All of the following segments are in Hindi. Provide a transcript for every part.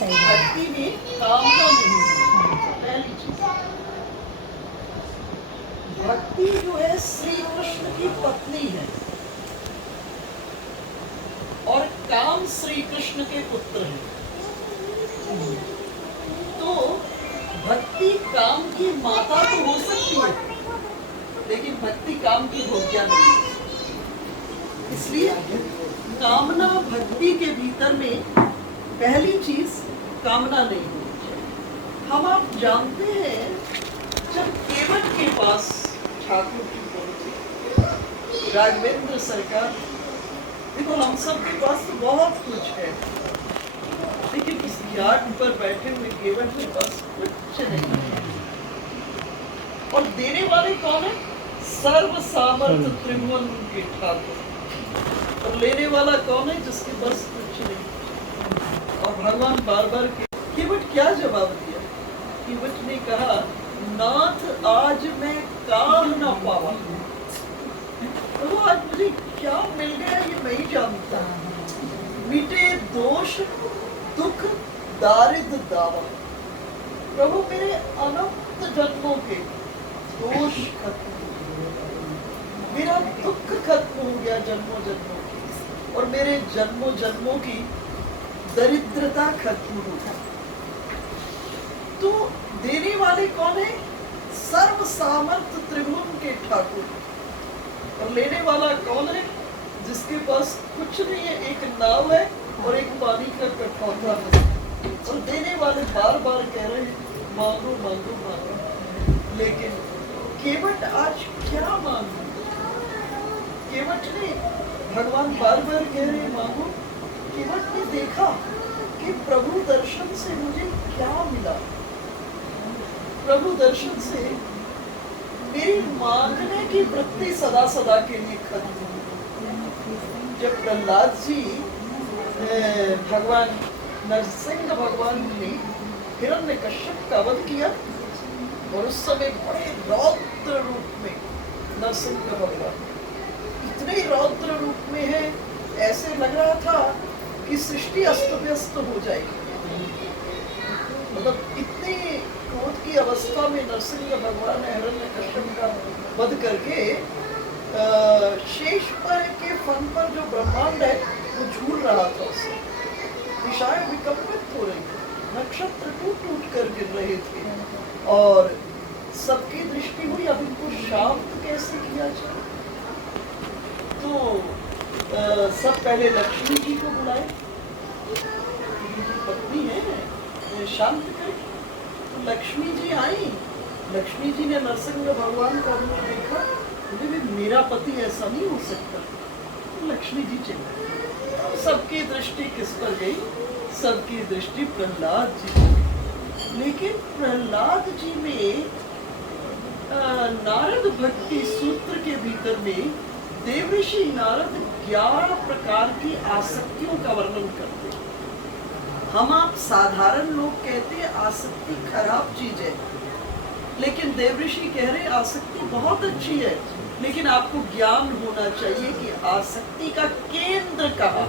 सही है। भक्ति में कामना नहीं है। पहली चीज, भक्ति जो है श्री कृष्ण की पत्नी है और काम श्री कृष्ण के पुत्र हैं। तो भक्ति काम की माता तो हो सकती है, लेकिन भक्ति काम की भोग्या नहीं है। इसलिए कामना भक्ति के भीतर में पहली चीज कामना नहीं होनी चाहिए। हम आप जानते हैं जब केवट के पास ठाकुर जी पहुंचे, राघवेंद्र सरकार, देखो हम सब के पास तो बहुत कुछ है, लेकिन इस घाट पर बैठे हुए केवट के पास कुछ नहीं है। और देने वाले कौन है? सर्व सामर्थ्य त्रिभुवन के ठाकुर। और लेने वाला कौन है? जिसके बस कुछ नहीं। और भगवान बार बार केवट क्या जवाब दिया? केवट ने कहा, नाथ आज मैं काह न पावा। तो आज मुझे क्या मिल गया ये नहीं जानता। मिटे दोष दुख दारिद्र दावा। प्रभु मेरे अनंत जन्मों के दोष खत्म हो गए, मेरा दुख खत्म हो गया जन्मों जन्मों की, और मेरे जन्मों जन्मों की दरिद्रता खत्म हो गई। तो देने वाले कौन है? सर्व सामर्थ्य त्रिभुवन के ठाकुर। और लेने वाला कौन है? जिसके पास कुछ नहीं है, एक नाव है और एक पानी का कटौता है। और देने वाले बार बार कह रहे हैं, मांगो मांगो मांगो। लेकिन केवट आज क्या मांगो? केवट ने, भगवान बार बार कह रहे हैं मांगो। केवट ने देखा कि प्रभु दर्शन से मुझे क्या मिला। प्रभु दर्शन से मेरी मांगने की वृत्ति सदा सदा के लिए खत्म हुई। जब प्रहलाद जी भगवान नरसिंह भगवान ने हिरण्यकश्यप का वध किया, और उस समय बड़े रौद्र रूप में नरसिंह भगवान, इतने रौद्र रूप में है, ऐसे लग रहा था कि सृष्टि अस्त व्यस्त हो जाएगी। मतलब इतनी क्रोध की अवस्था में नरसिंह भगवान ने हिरण्यकश्यप का वध करके शेष पर के फन पर जो ब्रह्मांड है वो झूल रहा था उससे। दिशाएं विकम्पित हो रही थी, नक्षत्र टूट टूट कर गिर रहे थे, और सबकी दृष्टि हुई अब इनको शांत कैसे किया जाए। तो सब पहले लक्ष्मी जी को बुलाए, पत्नी है, शांत करें। तो लक्ष्मी जी आई। लक्ष्मी जी ने नरसिंह भगवान का रूप देखा, बोले मेरा पति ऐसा नहीं हो सकता। तो लक्ष्मी जी चले। सबकी दृष्टि किस पर गई? सबकी दृष्टि प्रहलाद जी पर गई। लेकिन प्रहलाद जी में नारद भक्ति सूत्र के भीतर में देवऋषि नारद 11 प्रकार की आसक्तियों का वर्णन करते हैं। हम आप साधारण लोग कहते हैं आसक्ति खराब चीज है, लेकिन देवऋषि कह रहे आसक्ति बहुत अच्छी है, लेकिन आपको ज्ञान होना चाहिए कि आसक्ति का केंद्र कहाँ,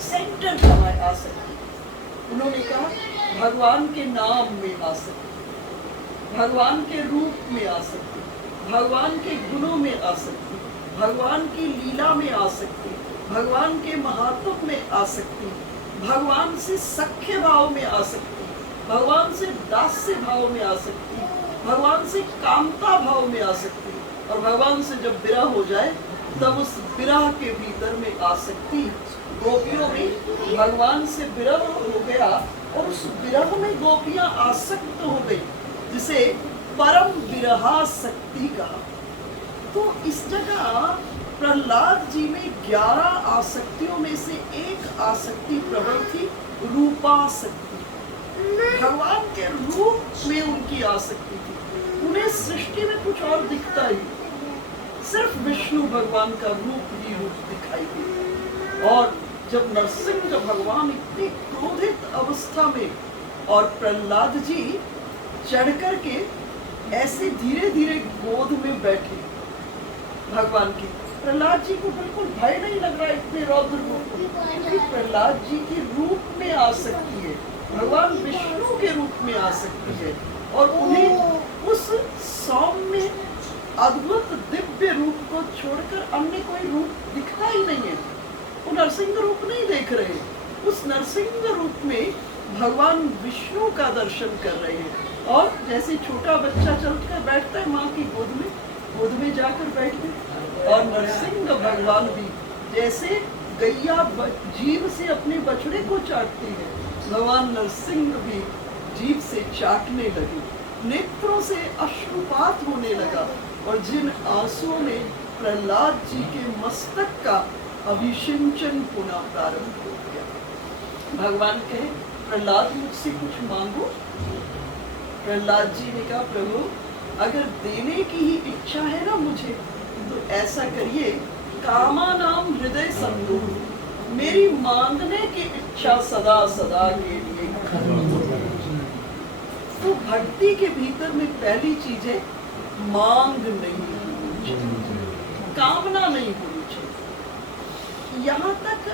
सेंटर कहाँ है आसक्ति। उन्होंने कहा भगवान के नाम में आसक्ति, भगवान के रूप में आसक्ति, भगवान के गुणों में आसक्ति, भगवान की लीला में आसक्ति, भगवान के महात्म में आसक्ति, भगवान से सख्य भाव में आसक्ति, भगवान से दास्य भाव में आसक्ति, भगवान से कामता भाव में आसक्ति, और भगवान से जब विरह हो जाए तब उस विरह के भीतर में आसक्ति। गोपियों में भगवान से विरह हो गया और उस विरह में गोपियां आसक्त हो गई, जिसे परम विरहासक्ति कहा। तो इस जगह प्रहलाद जी में 11 आसक्तियों में से एक आसक्ति प्रबल थी, रूपासक्ति। भगवान के रूप में उनकी आसक्ति थी। उन्हें सृष्टि में कुछ और दिखता ही, सिर्फ विष्णु भगवान का रूप ही रूप दिखाई दे। और जब नरसिंह भगवान इतनी क्रोधित अवस्था में, और प्रहलाद जी चढ़ करके ऐसे धीरे धीरे गोद में बैठे भगवान की, प्रहलाद जी को बिल्कुल भय नहीं लग रहा इतने रौद्र रूप में, क्योंकि प्रहलाद जी की रूप में आसक्ति है, भगवान विष्णु के रूप में आ सकती है और उन्हें उस सौम्य अद्भुत दिव्य रूप को छोड़कर अन्य कोई रूप दिखता ही नहीं है। वो नरसिंह रूप नहीं देख रहे, उस नरसिंह रूप में भगवान विष्णु का दर्शन कर रहे हैं। और जैसे छोटा बच्चा चलकर बैठता है माँ की गोद में जाकर बैठ गए, और नरसिंह भगवान भी जैसे गैया जीभ से अपने बछड़े को चाटती है, भगवान नरसिंह भी जीभ से चाटने लगे, नेत्रों से अश्रुपात होने लगा, और जिन आंसुओं ने प्रहलाद जी के मस्तक का अभिषिंचन पुनः प्रारंभ हो गया। भगवान कहे, प्रहलाद मुझसे कुछ मांगो। प्रहलाद जी ने कहा, प्रभु अगर देने की ही इच्छा है ना मुझे, तो ऐसा करिए, कामा नाम हृदय संदूर, मेरी मांगने की इच्छा सदा सदा के लिए। तो भक्ति के भीतर में पहली चीज है मांग नहीं होनी चाहिए, कामना नहीं होनी चाहिए। यहाँ तक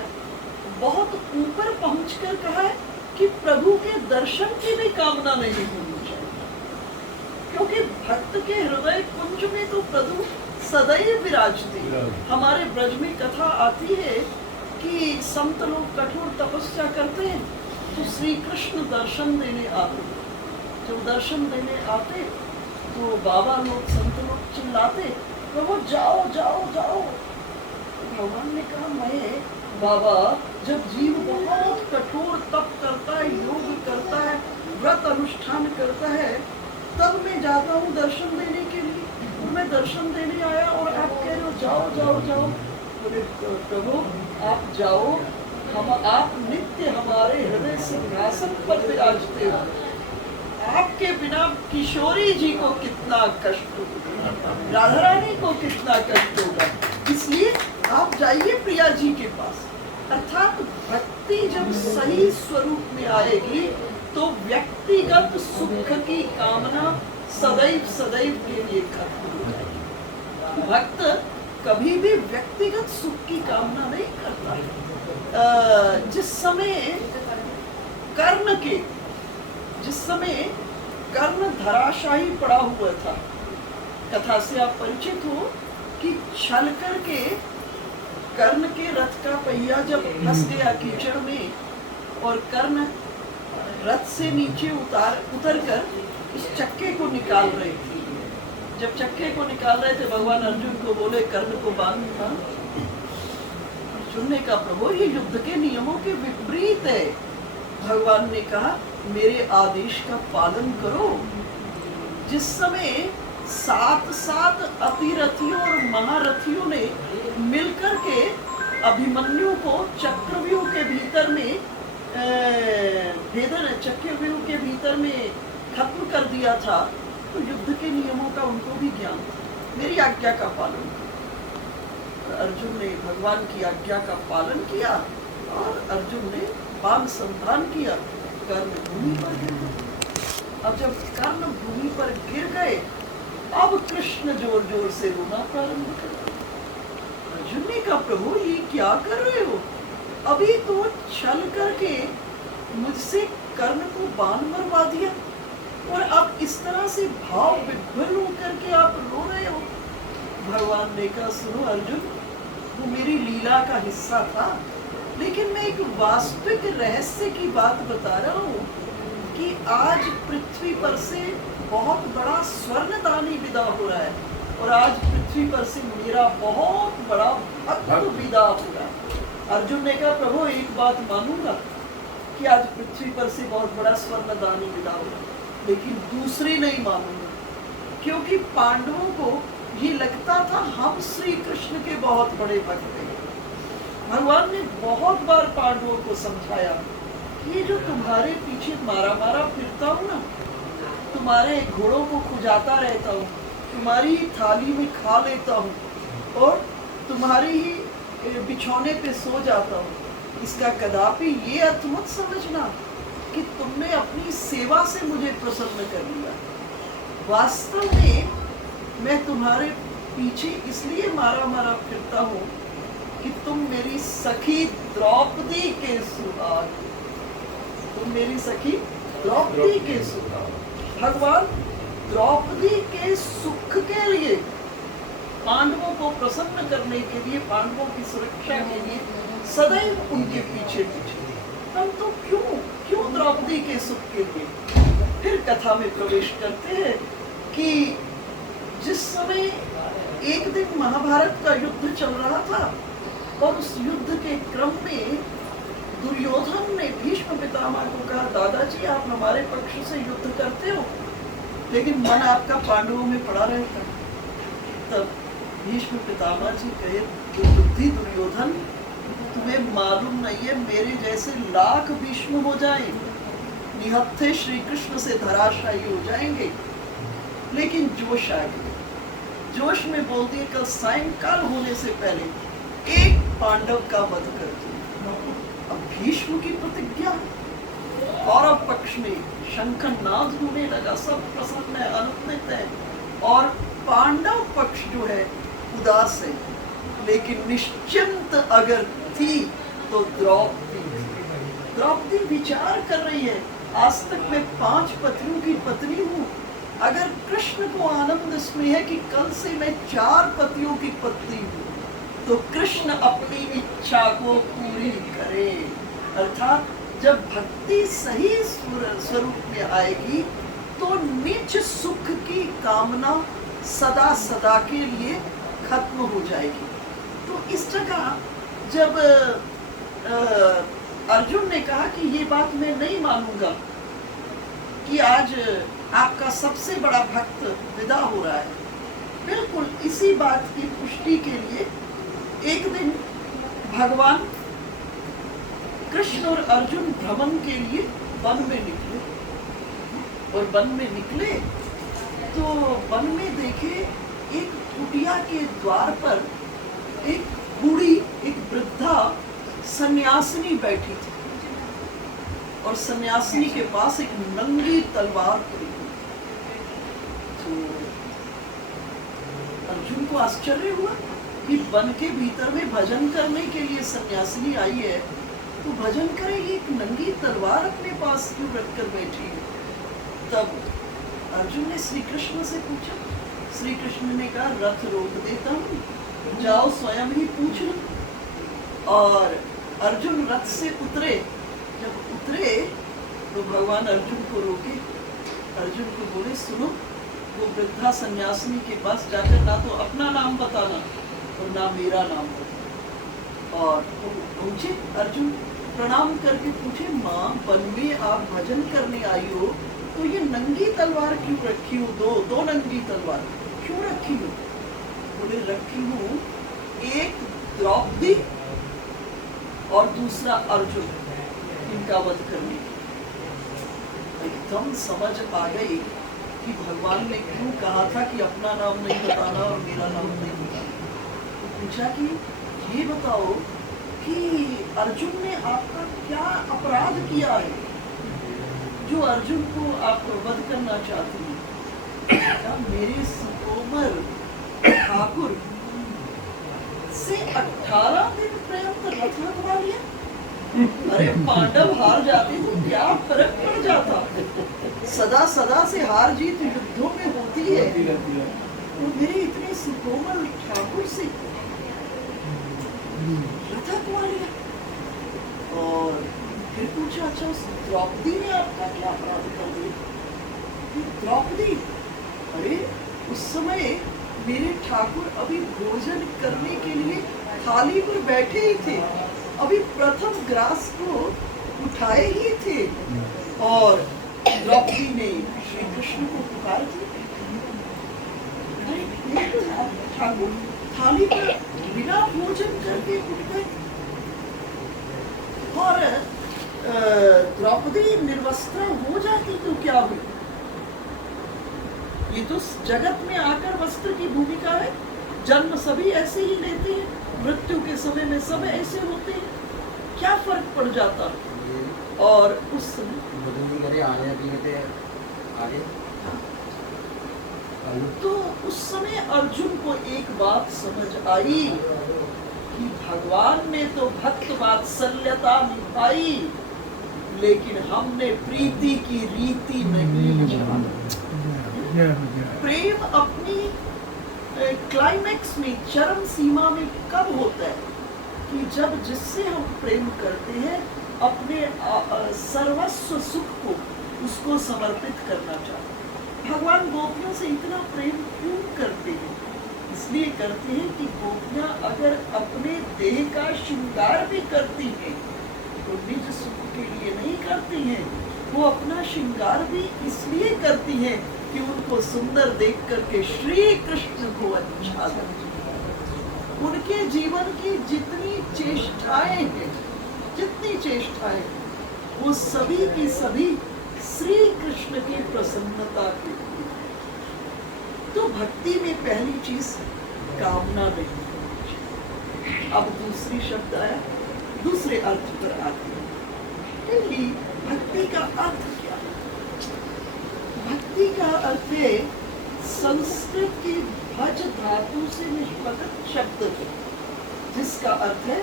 बहुत ऊपर पहुंचकर कहा है कि प्रभु के दर्शन की भी कामना नहीं होनी चाहिए, क्योंकि भक्त के हृदय कुंज में तो प्रभु सदैव विराजते। हमारे ब्रज में कथा आती है कि संत लोग कठोर तपस्या करते हैं तो श्री कृष्ण दर्शन देने आते। जब दर्शन देने आते तो बाबा लोग संत लोग चिल्लाते, प्रभु जाओ जाओ जाओ। भगवान ने कहा, मैं बाबा जब जीव बहुत कठोर तप करता है, योग करता है, व्रत अनुष्ठान करता है, तब मैं जाता हूँ दर्शन देने के लिए। मैं दर्शन देने आया और आप कह रहे हो जाओ जाओ जाओ। बोले, प्रभु आप जाओ, आप नित्य हमारे हृदय सिंहासन पर विराजते हो, आपके बिना किशोरी जी को कितना कष्ट होगा, राधा रानी को कितना कष्ट होगा, इसलिए आप जाइए प्रिया जी के पास। अर्थात भक्ति जब सही स्वरूप में आएगी तो व्यक्तिगत सुख की कामना सदैव सदैव के लिए खत्म हो जाएगी। भक्त कभी भी व्यक्तिगत सुख की कामना नहीं करता। जिस समय कर्ण धराशायी पड़ा हुआ था, कथा से आप परिचित हो कि छल करके कर्ण के रथ का पहिया जब फंस गया कीचड़ में और कर्ण रथ से नीचे उतर कर इस चक्के को निकाल रहे थे। जब चक्के को निकाल रहे थे भगवान अर्जुन को बोले, कर्ण को बांध। अर्जुन ने कहा, प्रभु ये युद्ध के नियमों के विपरीत है। भगवान ने कहा, मेरे आदेश का पालन करो। जिस समय 7 अतिरथियों और महारथियों ने मिलकर के अभिमन्यु को चक्रव्यूह के भीतर में चक्रव्यूह के भीतर में खत्म कर दिया था, तो युद्ध के नियमों का उनको भी ज्ञान था। मेरी आज्ञा का पालन करो। अर्जुन ने भगवान की आज्ञा का पालन किया और अर्जुन ने बाण संधान किया। कर्ण भूमि पर गिर गए। अब जब कर्ण भूमि पर गिर गए, अब कृष्ण जोर जोर से रोना प्रारंभ कर दिया। अर्जुन ने कहा, प्रभु ये क्या कर रहे हो? अभी तो छल करके मुझसे कर्ण को बाण मरवा दिया और अब इस तरह से भाव विभ्वल होकर के आप रो रहे हो। भगवान ने कहा, सुनो अर्जुन, वो मेरी लीला का हिस्सा था, लेकिन मैं एक वास्तविक रहस्य की बात बता रहा हूँ कि आज पृथ्वी पर से बहुत बड़ा स्वर्णदानी विदा हो रहा है और आज पृथ्वी पर से मेरा बहुत बड़ा भक्त विदा हो रहा है। अर्जुन ने कहा, प्रभु एक बात मानूंगा कि आज पृथ्वी पर से बहुत बड़ा स्वर्णदानी विदा हो रहा है, लेकिन दूसरी नहीं मानूंगा, क्योंकि पांडवों को ये लगता था हम श्री कृष्ण के बहुत बड़े भक्त हैं। भगवान ने बहुत बार पांडवों को समझाया कि ये जो तुम्हारे पीछे मारा मारा फिरता हूँ ना, तुम्हारे घोड़ों को खुजाता रहता हूँ, तुम्हारी ही थाली में खा लेता हूँ और तुम्हारी ही बिछौने पे सो जाता हूँ, इसका कदापि ये अर्थ मत समझना कि तुमने अपनी सेवा से मुझे प्रसन्न कर लिया। वास्तव में मैं तुम्हारे पीछे इसलिए मारा मारा फिरता हूँ कि तुम मेरी सखी द्रौपदी के सुहाग। तुम मेरी सखी द्रौपदी के सुख। भगवान द्रौपदी के सुख के लिए, पांडवों को प्रसन्न करने के लिए, पांडवों की सुरक्षा के लिए सदैव उनके पीछे पीछे। हम तो क्यों द्रौपदी के सुख के लिए। फिर कथा में प्रवेश करते हैं कि जिस समय एक दिन महाभारत का युद्ध चल रहा था और उस युद्ध के क्रम में दुर्योधन ने भीष्म पितामह को कहा, दादाजी आप हमारे पक्ष से युद्ध करते हो लेकिन मन आपका पांडवों में पड़ा रहता। तब भीष्म पितामह जी कहे, बुद्धि दुर्योधन, तुम्हें मालूम नहीं है मेरे जैसे लाख भीष्म हो जाएं, निहत्थे श्री कृष्ण से धराशायी हो जाएंगे, लेकिन जोश आ गया। जोश में बोल दिए कल सायंकाल होने से पहले एक पांडव का वध कर दो। अब भीष्म की प्रतिज्ञा, कौरव पक्ष में शंखनाद होने लगा, सब प्रसन्न है, आनंदित है, और पांडव पक्ष जो है उदास है। लेकिन निश्चिंत अगर थी तो द्रौपदी विचार कर रही है, आज तक मैं 5 पतियों की पत्नी हूँ, अगर कृष्ण को आनंद इसमें है कि कल से मैं 4 पतियों की पत्नी हूँ तो कृष्ण अपनी इच्छा को पूरी करे। अर्थात जब भक्ति सही स्वरूप में आएगी तो निज सुख की कामना सदा सदा के लिए खत्म हो जाएगी। तो इस जगह जब अर्जुन ने कहा कि ये बात मैं नहीं मानूंगा कि आज आपका सबसे बड़ा भक्त विदा हो रहा है, बिल्कुल इसी बात की पुष्टि के लिए एक दिन भगवान कृष्ण और अर्जुन भ्रमण के लिए वन में निकले। और वन में निकले तो वन में देखे एक कुटिया के द्वार पर एक बूढ़ी, एक वृद्धा सन्यासिनी बैठी थी और सन्यासिनी के पास एक नंगी तलवार पड़ी। तो अर्जुन को आश्चर्य हुआ कि वन के भीतर में भजन करने के लिए सन्यासिनी आई है, तो भजन करे, ये एक नंगी तलवार अपने पास क्यों रखकर बैठी है। तब अर्जुन ने श्री कृष्ण से पूछा। श्री कृष्ण ने कहा, रथ रोक देता हूँ, जाओ स्वयं ही पूछ लो। और अर्जुन रथ से उतरे। जब उतरे तो भगवान अर्जुन को रोके, अर्जुन को बोले, सुनो, वो वृद्धा सन्यासिनी के पास जाकर ना तो अपना नाम बताना और ना मेरा नाम बताना। और पहुंचे, अर्जुन प्रणाम करके पूछे, माँ वन में आप भजन करने आई हो तो ये नंगी तलवार क्यों रखी हो? दो नंगी तलवार क्यों रखी हो? बोले, रखी हूँ एक द्रौपदी और दूसरा अर्जुन, इनका वध करने। एकदम समझ आ गई कि भगवान ने क्यों कहा था कि अपना नाम नहीं बताना और मेरा नाम नहीं बताना। तो पूछा कि ये बताओ कि अर्जुन ने आपका क्या अपराध किया है जो अर्जुन को आप वध करना चाहते हैं? मेरे सुकोमल ठाकुर से 18 दिन पर्यंत रथ रखवा लिया। अरे पांडव हार जाते तो क्या फर्क पड़ जाता, सदा सदा से हार जीत युद्धों में होती है। तो मेरे इतने सुकोमल ठाकुर से रथ रखवा लिया। और फिर पूछा, अच्छा द्रौपदी ने आपका क्या अपराध कर दिया? द्रौपदी, अरे उस समय मेरे ठाकुर अभी भोजन करने के लिए थाली पर बैठे ही थे, अभी प्रथम ग्रास को उठाए ही थे और द्रौपदी ने श्री कृष्ण को पुकार दिया। ठाकुर थाली पर बिना भोजन करके उठ गए और द्रौपदी निर्वस्त्र हो जाती तो क्या हुई? ये तो जगत में आकर वस्त्र की भूमिका है। जन्म सभी ऐसे ही लेते हैं, मृत्यु के समय में सब ऐसे होते हैं, क्या फर्क पड़ जाता? और उस समय आगे तो उस समय अर्जुन को एक बात समझ आई कि भगवान ने तो भक्त वात्सल्यता निभाई, लेकिन हमने प्रीति की रीति नहीं जानी। प्रेम अपनी क्लाइमैक्स में, चरम सीमा में कब होता है कि जब जिससे हम प्रेम करते हैं अपने सर्वस्व सुख को उसको समर्पित करना चाहते हैं। भगवान गोपियों से इतना प्रेम क्यों करते हैं? इसलिए करते हैं कि गोपियां अगर अपने देह का श्रृंगार भी करती हैं तो निज सुख के लिए नहीं करती हैं, वो अपना श्रृंगार भी इसलिए करती हैं कि उनको सुंदर देख करके श्री कृष्ण को अच्छा लगे। उनके जीवन की जितनी चेष्टाएं हैं, जितनी चेष्टाएं, वो सभी की सभी श्री कृष्ण की प्रसन्नता के लिए। तो भक्ति में पहली चीज कामना नहीं। अब दूसरी शब्द आया, दूसरे अर्थ पर आते हैं कि भक्ति का अर्थ क्या है। भक्ति का अर्थ है संस्कृत की भज धातु से निष्पत्त शब्द है, जिसका अर्थ है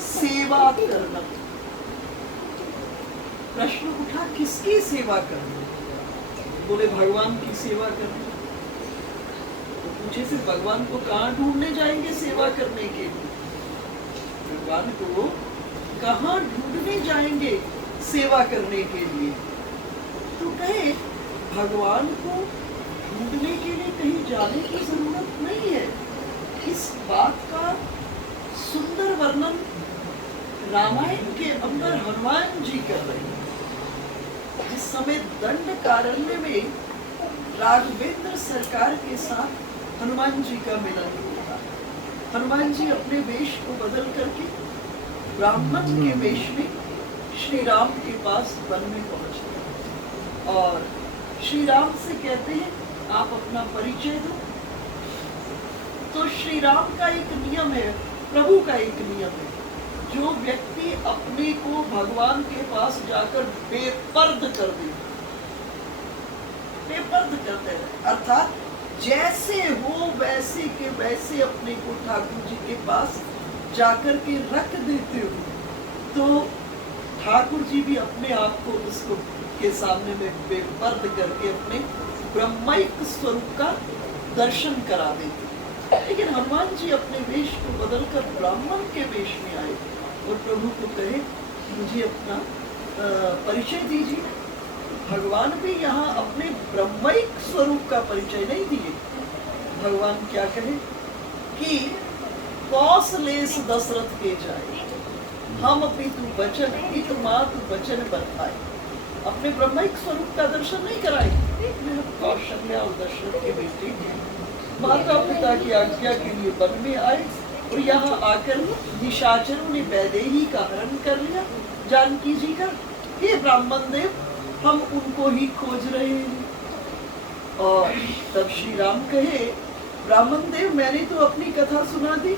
सेवा करना। प्रश्न उठा, किसकी सेवा करनी? बोले भगवान की सेवा करनी। तो पूछे फिर भगवान को कहाँ ढूंढने जाएंगे सेवा करने के लिए? भगवान को कहाँ ढूंढने जाएंगे सेवा करने के लिए? तो कहे भगवान को ढूंढने के लिए कहीं जाने की जरूरत नहीं है। इस बात का सुंदर वर्णन रामायण के अंदर हनुमान जी कर रहे हैं। जिस समय दंडकारण्य में राघवेंद्र सरकार के साथ हनुमान जी का मिलन होता है। हनुमान जी अपने वेश को बदल करके ब्राह्मण के वेश में श्री राम के पास वन में पहुंचते हैं और श्री राम से कहते हैं आप अपना परिचय दो। तो श्री राम का एक नियम है, प्रभु का एक नियम है, जो व्यक्ति अपने को भगवान के पास जाकर बेपर्द कर दे, बेपर्द करते हैं, अर्थात जैसे हो वैसे के वैसे अपने को ठाकुर जी के पास जाकर के रख देते हो, तो ठाकुर जी भी अपने आप को उसको के सामने में बेपर्द करके अपने ब्रह्मिक स्वरूप का दर्शन करा देते। लेकिन हनुमान जी अपने वेश को बदलकर ब्राह्मण के वेश में आए और प्रभु को कहे मुझे अपना परिचय दीजिए। भगवान भी यहाँ अपने ब्रह्मिक स्वरूप का परिचय नहीं दिए। भगवान क्या कहे कि कौशलेश दशरथ के जाए, हम पितु वचन हित मातु वचन बरताए। अपने ब्रह्मिक स्वरूप का दर्शन नहीं कराए। कौशल्या और दशरथ के बेटे माता पिता की आज्ञा के लिए वन में आए और यहाँ आकर निशाचरों ने वैदेही का हरण कर लिया जानकी जी का। ये ब्राह्मण देव, हम उनको ही खोज रहे हैं। और तब श्री राम कहे ब्राह्मण देव, मैंने तो अपनी कथा सुना दी,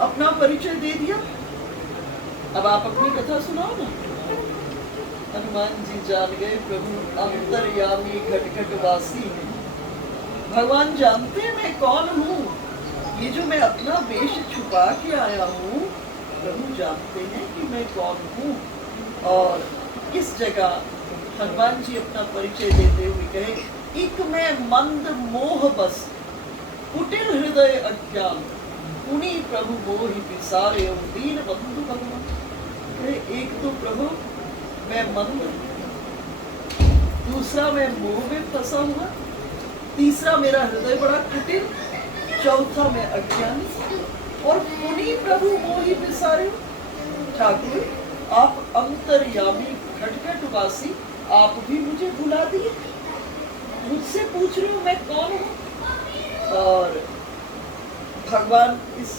अपना परिचय दे दिया, अब आप अपनी कथा सुनाओ ना। हनुमान जी जान गए प्रभु अंतर्यामी घट वासी है। भगवान जानते हैं मैं कौन हूँ। ये जो मैं अपना वेश छुपा के आया हूँ, प्रभु जानते हैं कि मैं कौन हूँ। और इस जगह हनुमान जी अपना परिचय देते हुए कहे, इक मैं मंद मोह बस कुटिल हृदय अज्ञान, उन्हीं प्रभु मोहि विसारे दीन बंधु भगवान। एक तो प्रभु मैं मंद, दूसरा मैं मोह में फंसा हुआ, तीसरा मेरा हृदय बड़ा कुटिल, चौथा मैं अज्ञानी, और उन्हीं प्रभु मोहि विसारे। ठाकुर आप अंतर्यामी घटघटवासी, आप भी मुझे भुला दिए। मुझसे पूछ रही हूँ मैं कौन हूँ। और भगवान इस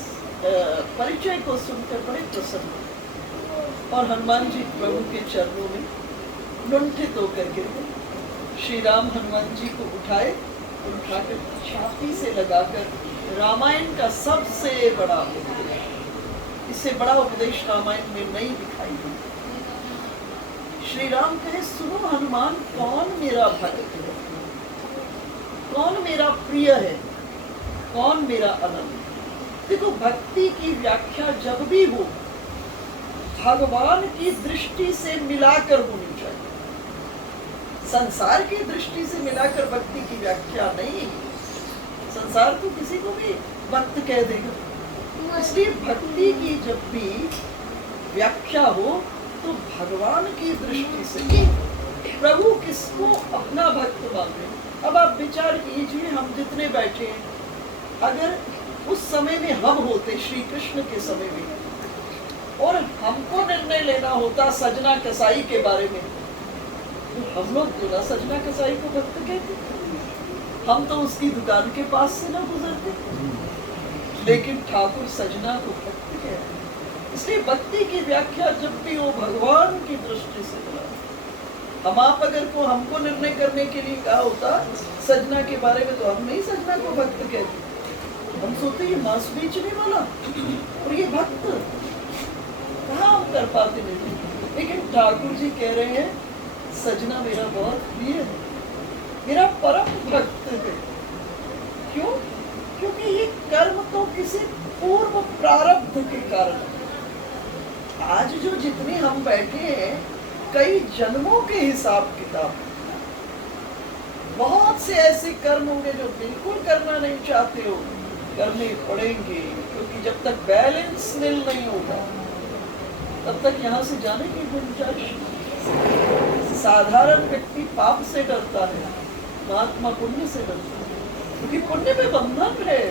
परिचय को सुनकर बड़े प्रसन्न हुए और हनुमान जी प्रभु के चरणों में लुंठित होकर गिर गए। श्री राम हनुमान जी को उठाए और उठाकर छाती से लगाकर रामायण का सबसे बड़ा उपदेश, इससे बड़ा उपदेश रामायण में नहीं दिखाई देता। श्री राम कहे, सुनो हनुमान, कौन मेरा भक्त है, कौन मेरा प्रिय है, कौन मेरा अनंत। देखो, भक्ति की व्याख्या जब भी हो, भगवान की दृष्टि से मिलाकर होनी चाहिए। संसार की दृष्टि से मिलाकर भक्ति की व्याख्या नहीं। संसार तो किसी को भी भक्त कह देगा। इसलिए भक्ति की जब भी व्याख्या हो तो भगवान की दृष्टि से, प्रभु किसको अपना भक्त माने। अब आप विचार कीजिए, हम जितने बैठे हैं, अगर उस समय में हम होते, श्री कृष्ण के समय में, और हमको निर्णय लेना होता सजना कसाई के बारे में, तो हम लोग तो ना सजना कसाई को भक्त कहते, हम तो उसकी दुकान के पास से ना गुजरते, लेकिन ठाकुर सजना को भक्त कहते। इसलिए भक्ति की व्याख्या जब भी हो भगवान की दृष्टि से करा। हम आप अगर को हमको निर्णय करने के लिए कहा होता सजना के बारे में, तो हम नहीं सजना को भक्त कहते, हम सोचते ये मांस बेचने वाला और ये भक्त, कहाँ हम कर पाते नहीं। लेकिन ठाकुर जी कह रहे हैं सजना मेरा बहुत प्रिय है, मेरा परम भक्त है। क्यों? क्योंकि ये कर्म तो किसी पूर्व प्रारब्ध के कारण। आज जो जितने हम बैठे हैं, कई जन्मों के हिसाब किताब, बहुत से ऐसे कर्म होंगे जो बिल्कुल करना नहीं चाहते हो, करने पड़ेंगे, क्योंकि जब तक बैलेंस नील नहीं होगा तब तक यहाँ से जाने की गुंजाइश। साधारण व्यक्ति पाप से डरता है, महात्मा पुण्य से डरता है, क्योंकि पुण्य में बंधन है।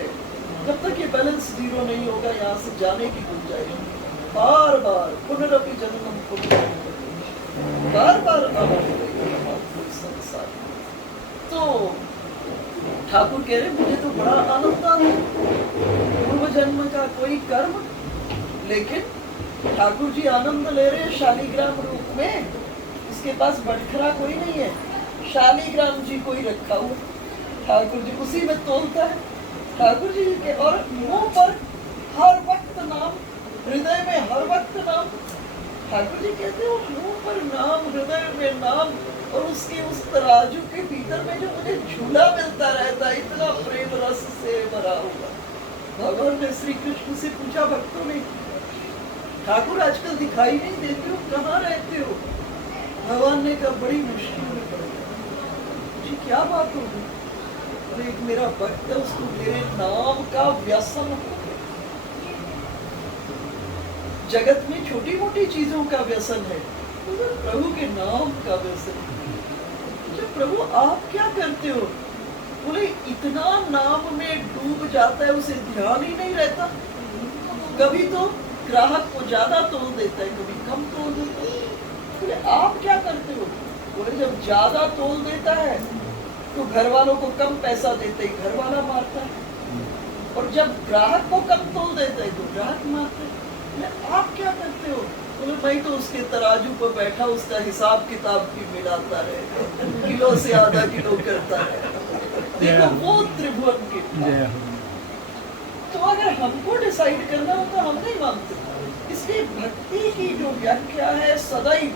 जब तक ये बैलेंस जीरो नहीं होगा, यहाँ से जाने की गुंजाइश। बार बार पुनरपि जन्मम पुनः, बार बार आना पड़ेगा संसार। तो ठाकुर कह रहे मुझे तो बड़ा आनंद आता है पूर्व जन्म का कोई कर्म, लेकिन ठाकुर जी आनंद ले रहे हैं शालीग्राम रूप में। इसके पास बटखरा कोई नहीं है, शालीग्राम जी कोई रखा हुआ, ठाकुर जी उसी में तोलता है। ठाकुर जी के और मुंह पर हर वक्त नाम, हृदय में हर वक्त नाम। ठाकुर जी कहते हो मुंह पर नाम, हृदय में नाम, और उसके उस तराजू के भीतर में जो मुझे झूला मिलता रहता है, इतना प्रेम रस से भरा हुआ। भगवान ने श्री कृष्ण से पूछा, भक्तों ने, ठाकुर आजकल दिखाई नहीं देते हो, कहाँ रहते हो? भगवान ने कहा बड़ी मुश्किल में पड़ गया। जी क्या बात होगी? और एक मेरा भक्त है, उसको मेरे नाम का व्यसन हो। जगत में छोटी मोटी चीजों का व्यसन है, तो प्रभु के नाम का व्यसन है। जब प्रभु आप क्या करते हो? बोले इतना नाम में डूब जाता है, उसे ध्यान ही नहीं रहता। कभी तो ग्राहक को ज्यादा तोल देता है, कभी कम तोल देता है। बोले आप क्या करते हो? बोले जब ज्यादा तोल देता है तो घर वालों को कम पैसा देते ही घर वाला मारता है, और जब ग्राहक को कम तोल देता है तो ग्राहक मारता है। आप क्या करते हो? बोले मैं तो उसके तराजू पर बैठा उसका हिसाब किताब भी मिलाता रहे, किलो से आधा किलो करता है। देखो वो त्रिभुवन के। तो अगर हमको डिसाइड करना हो तो हम नहीं मानते। इसलिए भक्ति की जो व्याख्या है सदैव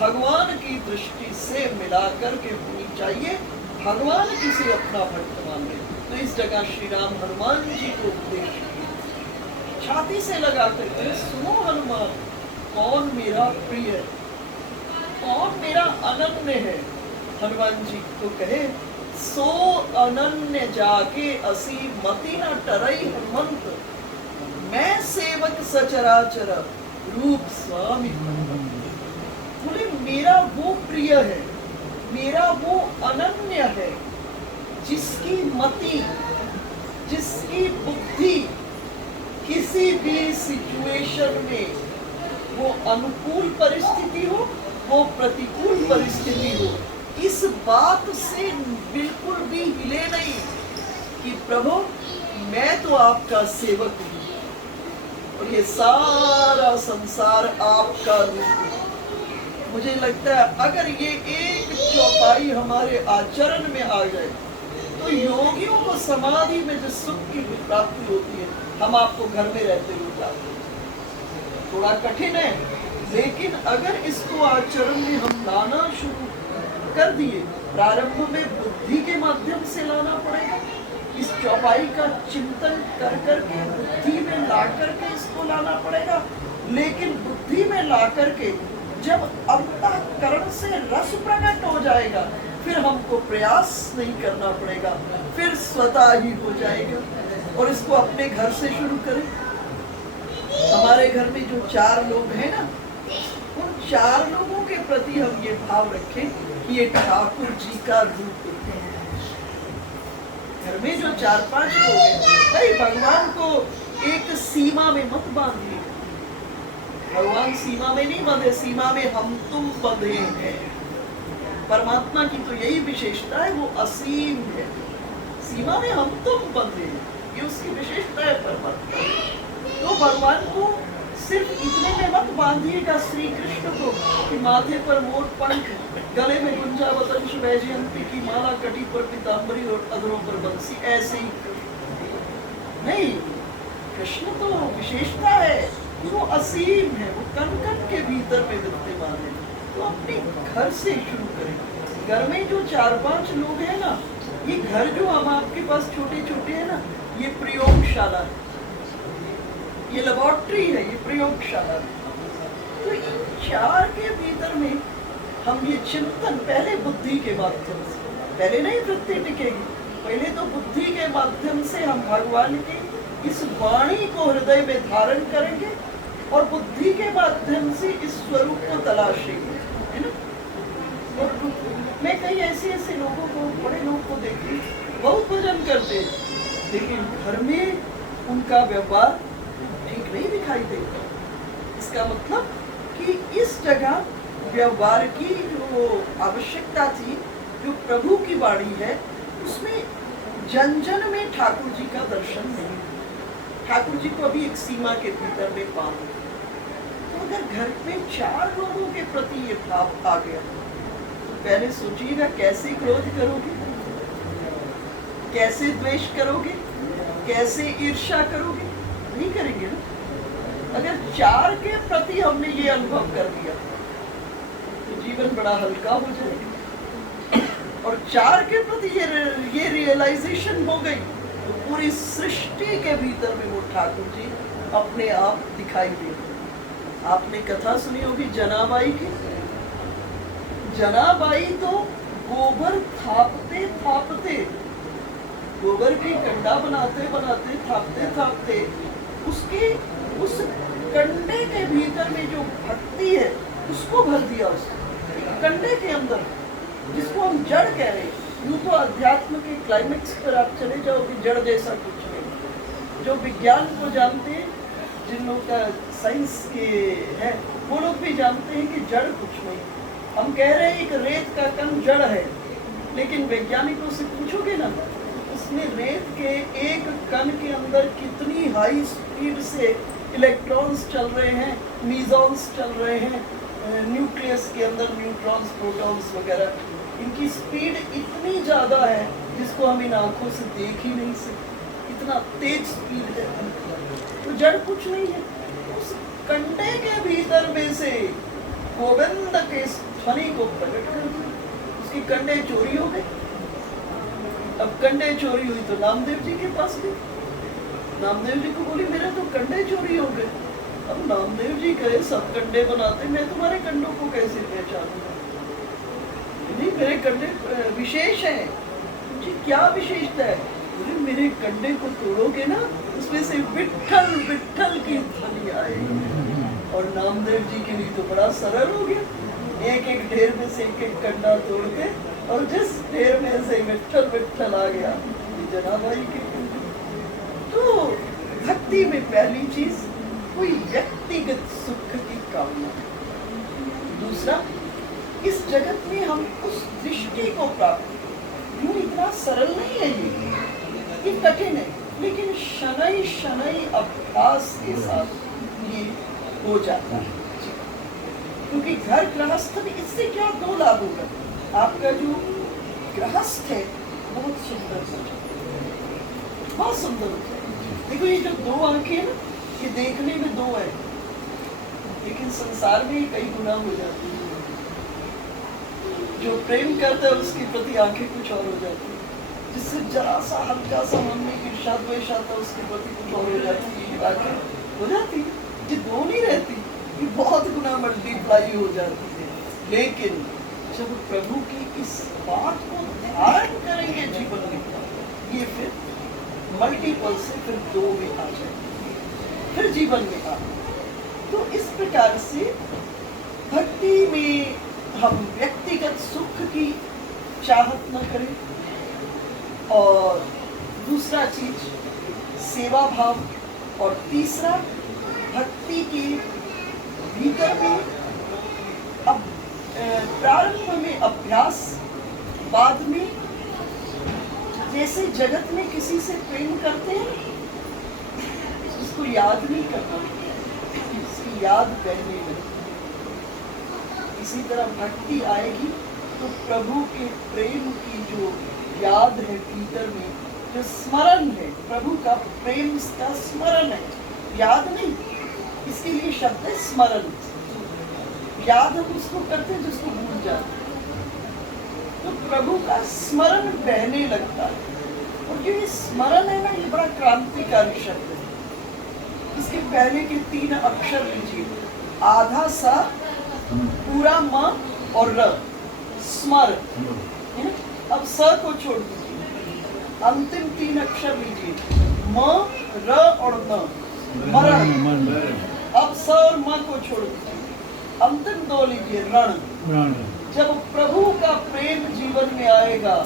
भगवान की दृष्टि से मिलाकर के होनी चाहिए। भगवान किसी अपना भक्त माने। तो इस जगह श्री राम हनुमान जी को उपदेश छाती से लगा करके, सुनो हनुमान, कौन मेरा प्रिय है, कौन मेरा अनन्य है। हनुमान जी को कहे, सो अनन्य जाके असी मति न टरई हनुमंत, मैं सेवक सचराचर रूप स्वामी। बोले मेरा वो प्रिय है, मेरा वो अनन्य है, जिसकी मति, जिसकी बुद्धि किसी भी सिचुएशन में, वो अनुकूल परिस्थिति हो, वो प्रतिकूल परिस्थिति हो, इस बात से बिल्कुल भी हिले नहीं कि प्रभु मैं तो आपका सेवक हूँ और ये सारा संसार आपका रूप है। मुझे लगता है अगर ये एक चौपाई हमारे आचरण में आ जाए तो योगियों को समाधि में जो सुख की प्राप्ति होती है, हम आपको घर में रहते हुए जाते हैं। थोड़ा कठिन है, लेकिन अगर इसको आचरण में हम लाना शुरू कर दिए, प्रारंभ में बुद्धि के माध्यम से लाना पड़ेगा। इस चौपाई का चिंतन कर करके बुद्धि में ला करके इसको लाना पड़ेगा, लेकिन बुद्धि में ला करके जब अंतःकरण से रस प्रकट हो जाएगा, फिर हमको प्रयास नहीं करना पड़ेगा, फिर स्वतः ही हो जाएगा। और इसको अपने घर से शुरू करें। हमारे घर में जो 4 लोग हैं ना, उन 4 लोगों के प्रति हम ये भाव रखें कि ये ठाकुर जी का रूप है। घर में जो 4-5 लोग हैं, भाई भगवान को एक सीमा में मत बांधिए। भगवान सीमा में नहीं बंधे, सीमा में हम तुम बंधे हैं। परमात्मा की तो यही विशेषता है, वो असीम है। सीमा में हम तुम बंधे हैं, ये उसकी विशेषता है परमात्मा। तो भगवान को सिर्फ इतने में मत बांधिएगा श्री कृष्ण को कि माथे पर मोर पंख, गले में गुंजावतंश वैजयंती की माला, कटी पर पीतांबरी और अधरों पर बंसी, ऐसे ही नहीं। कृष्ण तो विशेषता है कि वो असीम है, वो कण-कण के भीतर में विद्यमान है। तो अपने घर से शुरू करें। घर में जो 4-5 लोग हैं ना, ये घर जो हम आपके पास छोटे-छोटे हैं ना, ये प्रयोगशाला है, ये लेबोरेटरी है, ये प्रयोगशाला है। तो इन 4 के भीतर में हम ये चिंतन पहले बुद्धि के माध्यम से, पहले नहीं वृत्ति टिकेगी, पहले तो बुद्धि के माध्यम से हम भगवान की इस वाणी को हृदय में धारण करेंगे और बुद्धि के माध्यम से इस स्वरूप को तलाशेंगे, है ना। और मैं कई ऐसे लोगों को, बड़े लोग को देखती, बहुत भजन करते हैं, लेकिन घर में उनका व्यवहार ठीक नहीं दिखाई देता। इसका मतलब कि इस जगह व्यवहार की जो आवश्यकता थी, जो प्रभु की वाणी है, उसमें जन जन में ठाकुर जी का दर्शन नहीं। ठाकुर जी को अभी एक सीमा के भीतर में पाऊं। तो अगर घर में 4 लोगों के प्रति ये भाव आ गया, तो पहले सोचिएगा कैसे क्रोध करोगे, कैसे द्वेष करोगे, कैसे ईर्ष्या करोगे? नहीं करेंगे ना। अगर 4 के प्रति हमने ये अनुभव कर लिया, तो जीवन बड़ा हल्का हो जाएगा। और 4 के प्रति ये रियलाइजेशन हो गई, तो पूरी सृष्टि के भीतर में वो ठाकुर जी अपने आप दिखाई देते। आपने कथा सुनी होगी जनाबाई की। जनाबाई तो गोबर थापते थापते, गोबर की कंडा बनाते बनाते, थापते थापते, उसके उस कंडे के भीतर में जो भक्ति है उसको भर दिया। उस कंडे के अंदर, जिसको हम जड़ कह रहे हैं। यूँ तो अध्यात्म के क्लाइमेक्स पर आप चले जाओगे, जड़ जैसा कुछ नहीं। जो विज्ञान को जानते हैं, जिन लोगों का साइंस के है, वो लोग भी जानते हैं कि जड़ कुछ नहीं। हम कह रहे हैं एक रेत का कण जड़ है, लेकिन वैज्ञानिकों से पूछोगे ना, उसमें रेत के एक कण के अंदर कितनी हाई स्पीड से इलेक्ट्रॉन्स चल रहे हैं, मीजॉन्स चल रहे हैं, न्यूक्लियस के अंदर न्यूट्रॉन्स, प्रोटॉन्स वगैरह, इनकी स्पीड इतनी ज़्यादा है जिसको हम इन आँखों से देख ही नहीं सकते, इतना तेज स्पीड है। तो जड़ कुछ नहीं है। उस कंडे के भीतर में से गोविंद के ध्वनि को प्रकट कर दिया। उसकी कंडे चोरी हो गए। अब कंडे चोरी हुई तो नामदेव जी के पास गई। नामदेव जी को बोली मेरे तो कंडे चोरी हो गए। अब नामदेव जी कहे सब कंडे बनाते, मैं तुम्हारे कंडों को कैसे पहचानूंगा? नहीं, मेरे कंडे विशेष हैं। जी क्या विशेषता है? बोले मेरे कंडे को तोड़ोगे ना, उसमें से विट्ठल विट्ठल की ध्वनि आएगी। और नामदेव जी के लिए तो बड़ा सरल हो गया, एक एक ढेर में से एक एक कंडा तोड़ के, और जिस ढेर में से विट्ठल विट्ठल आ गया, जनाबाई के कंडे। तो भक्ति में पहली चीज कोई व्यक्तिगत सुख की कामना। दूसरा, इस जगत में हम उस दृष्टि को प्राप्त, यूं इतना सरल नहीं है ये कठिन है, लेकिन शनै शनै अभ्यास के साथ ये हो जाता है। क्योंकि घर गृहस्थ में इससे क्या 2 लाभ होगा। आपका जो गृहस्थ है बहुत सुंदर हो जाए, बहुत सुंदर हो जाए। देखो ये जो 2 आंखें हैं ना, ये देखने में 2 है, लेकिन संसार में कई गुना हो जाती है। जो प्रेम करता है उसके प्रति आंखें कुछ और हो जाती है, जिससे जरा सा हल्का सा मन में ईर्ष्या द्वेष आता है उसके प्रति कुछ और हो जाती है, आंखें हो जाती है। ये दो नहीं रहती, ये बहुत गुना मल्टीप्लाई हो जाती है। लेकिन जब प्रभु की इस बात को धारण करेंगे जीवन में, ये फिर मल्टीपल से फिर दो में आ जाएंगे, फिर जीवन में आ। तो इस प्रकार से भक्ति में हम व्यक्तिगत सुख की चाहत न करें, और दूसरा चीज सेवा भाव, और तीसरा भक्ति के भीतर में अब प्रारंभ में अभ्यास, बाद में जैसे जगत में किसी से प्रेम करते हैं उसको याद नहीं करना, उसकी याद बहने लगती। इसी तरह भक्ति आएगी तो प्रभु के प्रेम की जो याद है भीतर में, जो स्मरण है, प्रभु का प्रेम का स्मरण है, याद नहीं, इसके लिए शब्द है स्मरण। याद हम उसको करते हैं जिसको भूल जाते हैं, तो प्रभु का स्मरण बहने लगता है। और जो ये स्मरण है ना, ये बड़ा क्रांतिकारी शब्द है। इसके पहले के 3 अक्षर लीजिए, आधा सा, पूरा म और र, स्मर। अब स को छोड़ दीजिए, अंतिम 3 अक्षर लीजिए, म, र और न, मरण। अब स और म को छोड़ दीजिए, अंतिम 2 लीजिए, रण। जब प्रभु का प्रेम जीवन में आएगा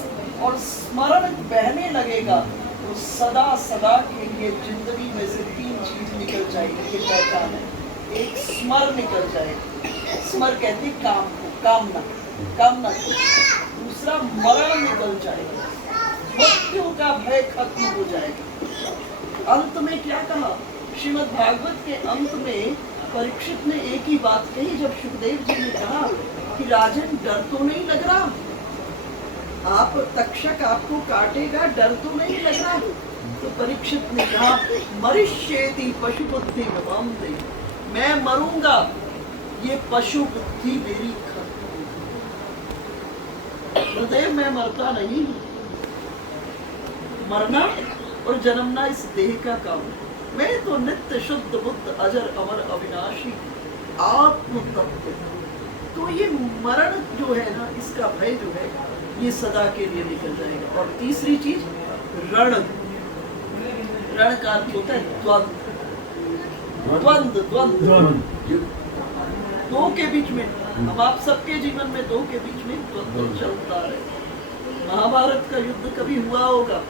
और स्मरण बहने लगेगा तो सदा सदा के लिए जिंदगी में से 3 चीज निकल जाएगी। ये पहचान है, एक स्मर निकल जाएगा, स्मर कहते हैं काम को, कामना, कामना को। दूसरा मरण निकल जाएगा, मृत्यु का भय खत्म हो जाएगा। अंत में क्या कहा श्रीमद् भागवत के अंत में? परीक्षित ने एक ही बात कही, जब सुखदेव जी ने कहा कि राजन डर तो नहीं लग रहा, आप तक्षक आपको काटेगा, डर तो नहीं लग रहा? तो परीक्षित ने कहा मरिष्येति पशु बुद्धि नवाम दे, मैं मरूंगा, ये पशु बुद्धि मेरी खत्म होगी। गुरुदेव मैं मरता नहीं, मरना और जन्मना इस देह का काम है। मैं तो नित्य शुद्ध बुद्ध अजर अमर अविनाशी आत्म तत्व। तो ये मरण जो है ना, इसका भय जो है ये सदा के लिए निकल जाएगा। और तीसरी चीज रण, रण का अर्थ होता है द्वंद, द्वंद, द्वंद, दो के बीच में। अब आप सबके जीवन में 2 के बीच में द्वंद चलता है। महाभारत का युद्ध कभी हुआ होगा,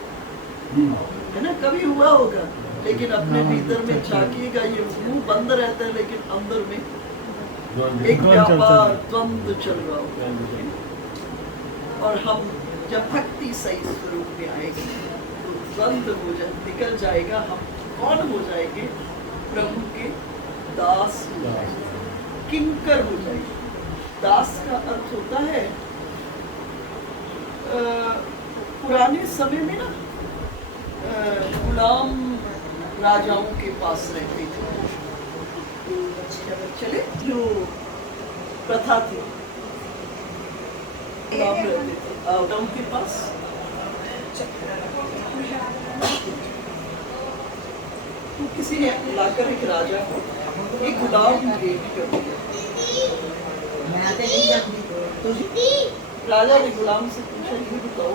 है ना, कभी हुआ होगा, लेकिन अपने भीतर में झांकिएगा, ये मुंह बंद रहता है लेकिन अंदर में एक व्यापार द्वंद चल रहा होगा। और हम जब भक्ति सही स्वरूप में आएंगे तो द्वंद हो जाए, निकल जाएगा। हम कौन हो जाएंगे? प्रभु के दास हो जाएंगे, किंकर हो जाएंगे। दास का अर्थ होता है पुराने समय में ना गुलाम राजाओं के पास रहते थे, चले जो प्रथा थी, गुलाम रहते थे राजाओं के पास। तो किसी ने लाकर एक राजा को एक गुलाम भेंट कर दिया। तो राजा ने गुलाम से पूछा, ये बताओ,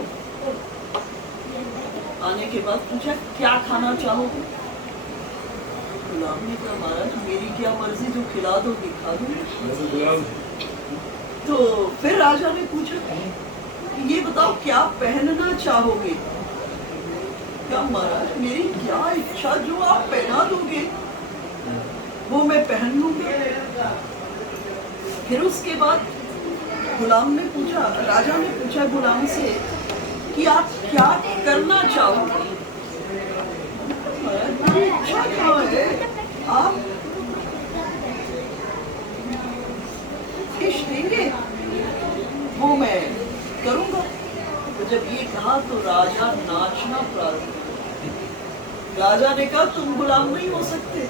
आने के बाद पूछा क्या खाना चाहोगे? गुलाम ने कहा महाराज मेरी क्या मर्जी, जो खिला दोगे खा दूंगा। तो फिर राजा ने पूछा ये बताओ क्या पहनना चाहोगे? क्या महाराज मेरी क्या इच्छा, जो आप पहना दोगे वो मैं पहन लूंगा। फिर उसके बाद गुलाम ने पूछा, राजा ने पूछा गुलाम से कि आप क्या करना चाहोगे? मेरी इच्छा क्या है, आप किश देंगे वो मैं करूंगा। तो जब ये कहा तो राजा नाचना प्रारंभ किया। राजा ने कहा तुम गुलाम नहीं हो सकते,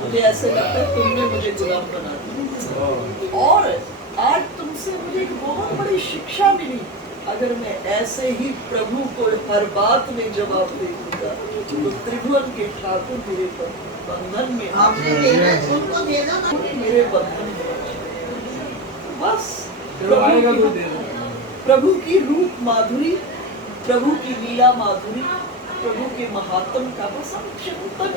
मुझे ऐसे लगता है तुमने मुझे गुलाम बना दिया। और आज तुमसे मुझे एक बहुत बड़ी शिक्षा मिली, अगर मैं ऐसे ही प्रभु को हर बात में जवाब दे दूंगा तो त्रिभुवन के ठाकुर मेरे पर बंधन में आपने देना है, उनको दे दो ना। मेरे बंधन में बस जो आएगा वो दे दो। प्रभु की रूप माधुरी, प्रभु की लीला माधुरी, प्रभु के महात्म का बस हम चिंतन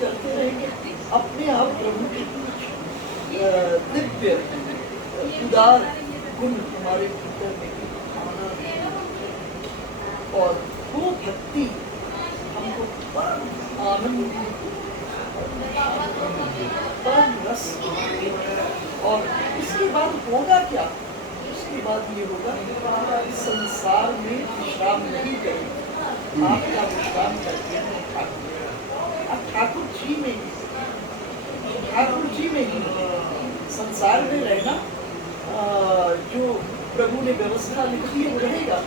करते रहेंगे। अपने आप प्रभु के दिव्य उदार गुण हमारे भीतर में आना और वो भक्ति हमको परम आनंद, परम रस और इसके बाद होगा क्या? उसके बाद ये होगा कि संसार में विश्राम नहीं करेंगे, आपका विश्राम करते हैं ठाकुर। अब ठाकुर जी में ही, ठाकुर जी में ही संसार में रहना जो प्रभु ने व्यवस्था लिखी है वो रहेगा,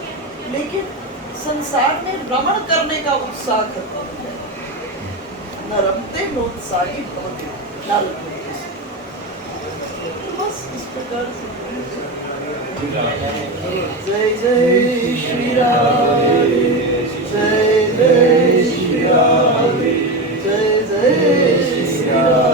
लेकिन संसार में रमण करने का उत्साह खत्म हो जाएगा। न रमते नोत्साही भवति न लभते। तो बस इस प्रकार से जय जय श्री राम, जय जय श्री राम, जय जय श्री राम।